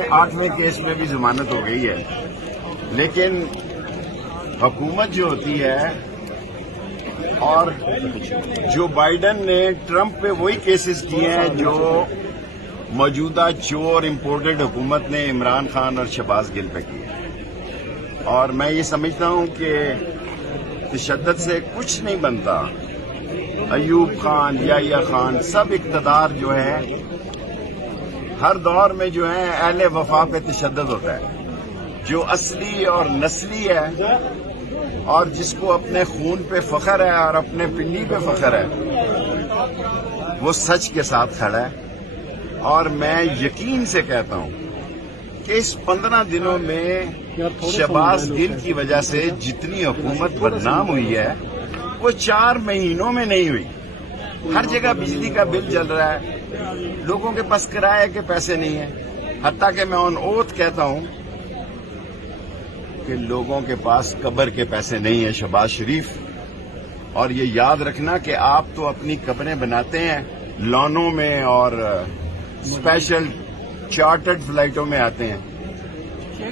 8वें case में भी जमानत हो गई है, लेकिन हुकूमत जो होती है और जो बाइडन ने ट्रंप पे वही केसेस किए हैं जो मौजूदा चोर इम्पोर्टेड हुकूमत ने इमरान खान और शहबाज गिल पे किए। और मैं ये समझता हूं कि तशद्दुद से कुछ नहीं बनता। अयूब खान, याह्या खान, सब इक़्तिदार जो है हर दौर में जो है अहले वफा पे तशद्दुद होता है। जो असली और नस्ली है और जिसको अपने खून पे फख्र है और अपने पिंडी पे फख्र है, वो सच के साथ खड़ा है। और मैं यकीन से कहता हूं कि इस 15 दिनों में शहबाज गिल की वजह से जितनी हुकूमत बदनाम हुई है वो 4 महीनों में नहीं हुई। हर जगह बिजली का बिल जल रहा है, लोगों के पास किराए के पैसे नहीं है। हत्ता कि मैं ऑन ओथ कहता हूं कि लोगों के पास कब्र के पैसे नहीं है शहबाज शरीफ। और ये याद रखना कि आप तो अपनी कब्रें बनाते हैं लॉनों में और स्पेशल चार्टर्ड फ्लाइटों में आते हैं।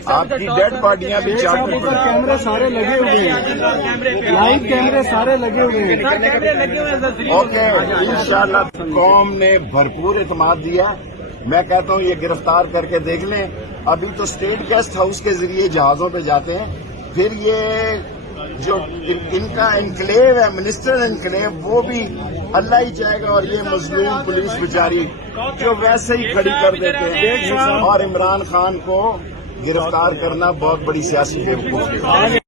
आपकी डेड बॉडियां भी चार्टर्ड कैमरे सारे लगे हुए हैं, लाइव कैमरे सारे लगे हुए हैं। ओके, इंशाल्लाह कौम ने भरपूर एतमाद दिया। मैं कहता हूं ये गिरफ्तार करके देख लें। अभी तो स्टेट गेस्ट हाउस के जरिए जहाजों पे जाते हैं, फिर ये जो इनका इनक्लेव है, मिनिस्टर इनक्लेव, वो भी अल्लाह ही चाहेगा। और ये मजलूम पुलिस बेचारी जो वैसे ही खड़ी कर देते हैं। और इमरान खान को गिरफ्तार करना बहुत बड़ी सियासी बेवकूफी है।